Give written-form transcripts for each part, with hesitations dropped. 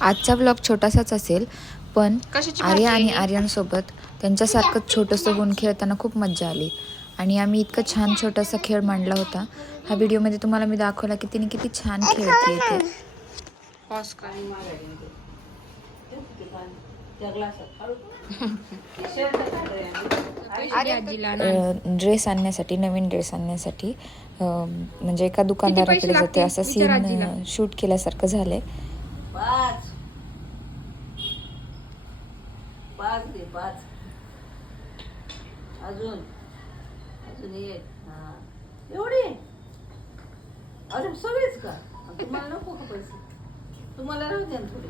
आजचा ब्लॉग छोटासाच असेल, पण आर्या आणि आर्यनसोबत त्यांच्यासारखंच छोटंसं होऊन खेळताना खूप मज्जा आली. आणि आम्ही इतका छान छोटासा खेळ मांडला होता. हा व्हिडिओमध्ये तुम्हाला मी दाखवला की तिने किती छान खेळते ते. ड्रेस आणण्यासाठी, नवीन ड्रेस आणण्यासाठी म्हणजे एका दुकानदाराकडे जाते असं सीन शूट केल्यासारखं झालंय. पाच दे, पाच अजून एक. हा एवढी? अरे सगळेच का? तुम्हाला नको का पैसे? तुम्हाला राहू द्या थोडे.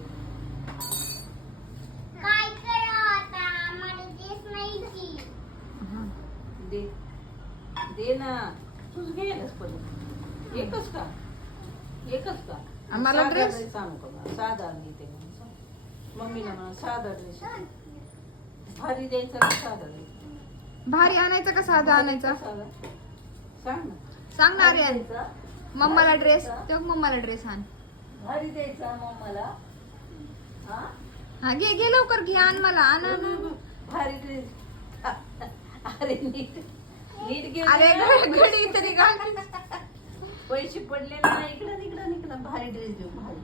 काय करा आता मला ड्रेस नाही की. दे ना. तूच घ्यायलाच पण एकच का? आम्हाला ड्रेस सांगू का मला? साधा घेते मम्मीला म्हणा, साधा ड्रेस भारी द्यायचा का साधा द्यायचा? भारी आणायचा का साधा आणायचा? साधा सांग ना. सांग ना आर्यन. द्यायचा? मम्माला ड्रेस, तो मम्माला ड्रेस आण. भारी द्यायचा मम्माला. हा हा घे लवकर घे, आण मला आण. भारी ड्रेस. अरे नीट घे. अरे घडी तरी घाल. पैसे पडले ना, इकडं भारी ड्रेस देऊ. भारी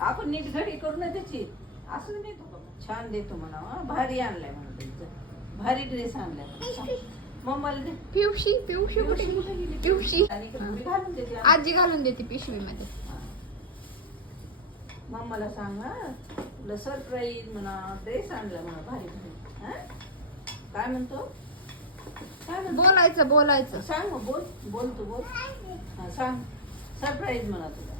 आपण नीट घडी करू ना त्याची. असं देतो का? छान देतो म्हणा. भारी आणलाय म्हणा त्यांचा. भारी ड्रेस आणलाय मम्माला दे. पिवशी कुठे? पिवशी आणि मी घालून देते. आजी घालून देते पिशवीमध्ये. मम्माला सांग हा, तुला सरप्राईज म्हणा ड्रेस आणला म्हणा भारी भारी. हा काय म्हणतो? बोलायचं. सांग मग, बोल तू बोल. हा सांग, सरप्राईज म्हणा तुला.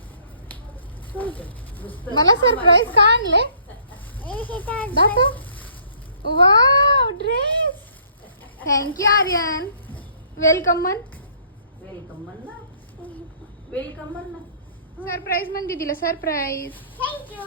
मला सरप्राईज का आणले? दाखव. Wow dress. Thank you Aryan. Welcome म्हण ना. सरप्राईज म्हण दीदीला सरप्राईज. थँक्यू.